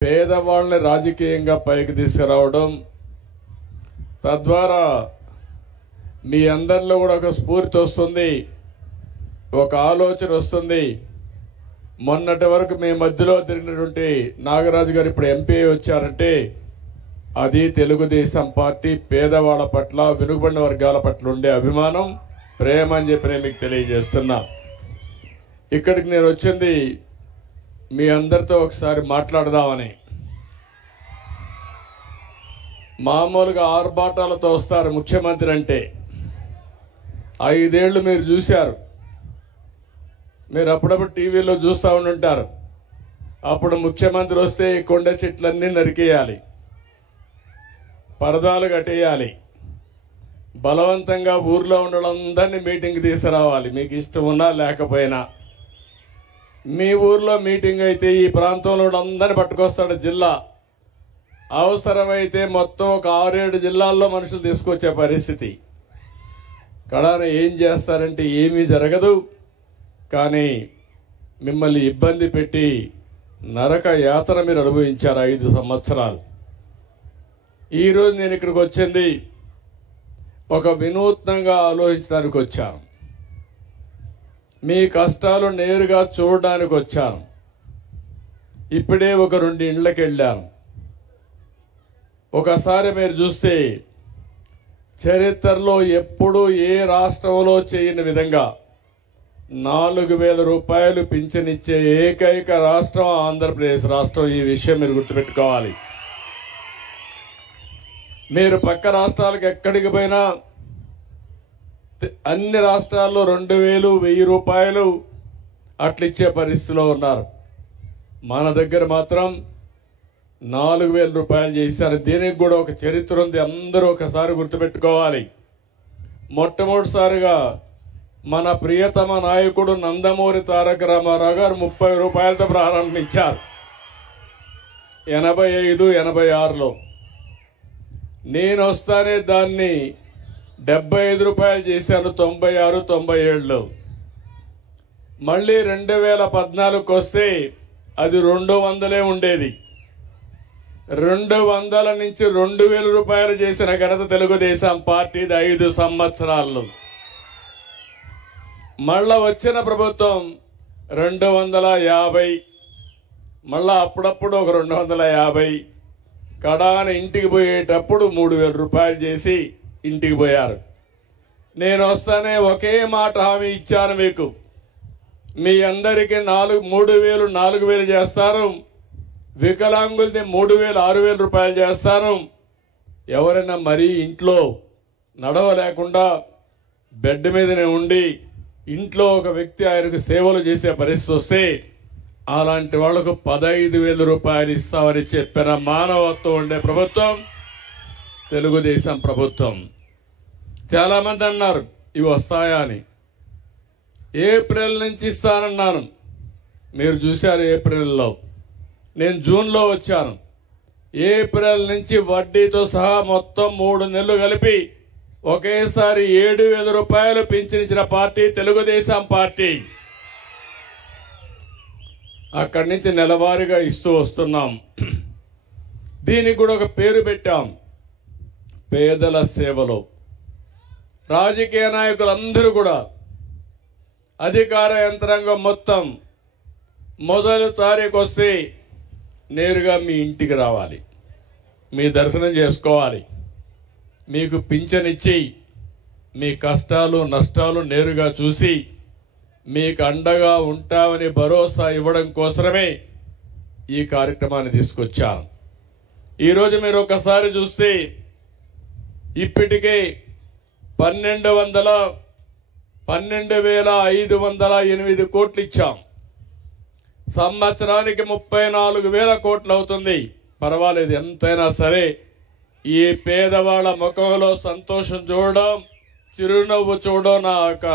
పేదవాళ్ళని రాజకీయంగా పైకి తీసుకురావడం, తద్వారా మీ అందరిలో కూడా ఒక స్ఫూర్తి వస్తుంది, ఒక ఆలోచన వస్తుంది. మొన్నటి వరకు మీ మధ్యలో తిరిగినటువంటి నాగరాజు గారు ఇప్పుడు ఎంపీ వచ్చారంటే అది తెలుగుదేశం పార్టీ పేదవాళ్ల పట్ల, వెనుకబడిన వర్గాల పట్ల ఉండే అభిమానం, ప్రేమ అని చెప్పి నేను మీకు తెలియజేస్తున్నా. ఇక్కడికి నేను వచ్చింది మీ అందరితో ఒకసారి మాట్లాడదామని. మామూలుగా ఆర్భాటాలతో వస్తారు ముఖ్యమంత్రి అంటే. 5 ఏళ్లు మీరు చూశారు, మీరు అప్పుడప్పుడు టీవీలో చూస్తూ ఉంటుంటారు. అప్పుడు ముఖ్యమంత్రి వస్తే ఈ కొండ చెట్లన్నీ నరికేయాలి, పరదాలు కట్టేయాలి, బలవంతంగా ఊర్లో ఉండడందరినీ మీటింగ్ తీసుకురావాలి, మీకు ఇష్టం ఉన్నా లేకపోయినా. మీ ఊర్లో మీటింగ్ అయితే ఈ ప్రాంతంలో అందరినీ పట్టుకొస్తాడు జిల్లా. అవసరమైతే మొత్తం ఒక 6-7 జిల్లాల్లో మనుషులు తీసుకొచ్చే పరిస్థితి. కడాన ఏం చేస్తారంటే ఏమీ జరగదు, కానీ మిమ్మల్ని ఇబ్బంది పెట్టి నరక యాతన మీరు అనుభవించారు 5 సంవత్సరాలు. ఈరోజు నేను ఇక్కడికి వచ్చింది ఒక వినూత్నంగా ఆలోచించడానికి వచ్చాను. మీ కష్టాలు నేరుగా చూడడానికి వచ్చాను. ఇప్పుడే ఒక 2 ఇండ్లకి వెళ్ళాను. ఒకసారి మీరు చూస్తే చరిత్రలో ఎప్పుడూ ఏ రాష్ట్రంలో చేయని విధంగా 4,000 రూపాయలు పింఛనిచ్చే ఏకైక రాష్ట్రం ఆంధ్రప్రదేశ్ రాష్ట్రం. ఈ విషయం మీరు గుర్తుపెట్టుకోవాలి. మీరు పక్క రాష్ట్రాలకు ఎక్కడికి పోయినా అన్ని రాష్ట్రాల్లో 2,000, 1,000 రూపాయలు అట్లిచ్చే పరిస్థితిలో ఉన్నారు. మన దగ్గర మాత్రం 4,000 రూపాయలు చేశారు. దీనికి కూడా ఒక చరిత్ర ఉంది, అందరూ ఒకసారి గుర్తుపెట్టుకోవాలి. మొట్టమొదటిసారిగా మన ప్రియతమ నాయకుడు నందమూరి తారక రామారావు గారు 30 రూపాయలతో ప్రారంభించారు 85, 86లో. నేను వస్తానే దాన్ని 75 రూపాయలు చేశాను 96, 97లో. మళ్ళీ 2014కు వస్తే అది 200 ఉండేది. 200 నుంచి 2,000 రూపాయలు చేసిన ఘనత తెలుగుదేశం పార్టీది 5 సంవత్సరాల్లో. మళ్ళా వచ్చిన ప్రభుత్వం 250, మళ్ళా అప్పుడప్పుడు ఒక 250, కడాన ఇంటికి పోయేటప్పుడు 3,000 రూపాయలు చేసి ఇంటికి పోయారు. నేను వస్తానే ఒకే మాట హామీ ఇచ్చాను మీకు, మీ అందరికీ 3,000, 4,000 చేస్తాను, వికలాంగుల్ని 3,000, 6,000 రూపాయలు చేస్తాను. ఎవరైనా మరీ ఇంట్లో నడవలేకుండా బెడ్ మీదనే ఉండి ఇంట్లో ఒక వ్యక్తి ఆయనకు సేవలు చేసే పరిస్థితి వస్తే అలాంటి వాళ్లకు 15,000 రూపాయలు ఇస్తామని చెప్పిన మానవత్వం ఉండే ప్రభుత్వం తెలుగుదేశం ప్రభుత్వం. చాలా మంది అన్నారు ఇవి వస్తాయా అని. ఏప్రిల్ నుంచి ఇస్తానన్నాను, మీరు చూశారు. ఏప్రిల్లో నేను జూన్లో వచ్చాను. ఏప్రిల్ నుంచి వడ్డీతో సహా మొత్తం 3 నెలలు కలిపి ఒకేసారి 7,000 రూపాయలు పింఛనిచ్చిన పార్టీ తెలుగుదేశం పార్టీ. అక్కడి నుంచి నెలవారీగా ఇస్తూ వస్తున్నాం. దీనికి కూడా ఒక పేరు పెట్టాం, పేదల సేవలో. రాజకీయ నాయకులందరూ కూడా, అధికార యంత్రాంగం మొత్తం మొదటి తారీఖు వస్తే నేరుగా మీ ఇంటికి రావాలి, మీ దర్శనం చేసుకోవాలి, మీకు పింఛనిచ్చి మీ కష్టాలు నష్టాలు నేరుగా చూసి మీకు అండగా ఉంటామని భరోసా ఇవ్వడం కోసమే ఈ కార్యక్రమాన్ని తీసుకొచ్చాను. ఈరోజు మీరు ఒకసారి చూస్తే ఇప్పటికే 12,508 కోట్లు ఇచ్చాం. సంవత్సరానికి 34,000 కోట్లు అవుతుంది. పర్వాలేదు, ఎంతైనా సరే ఈ పేదవాళ్ల ముఖంలో సంతోషం చూడడం, చిరునవ్వు చూడడం నా యొక్క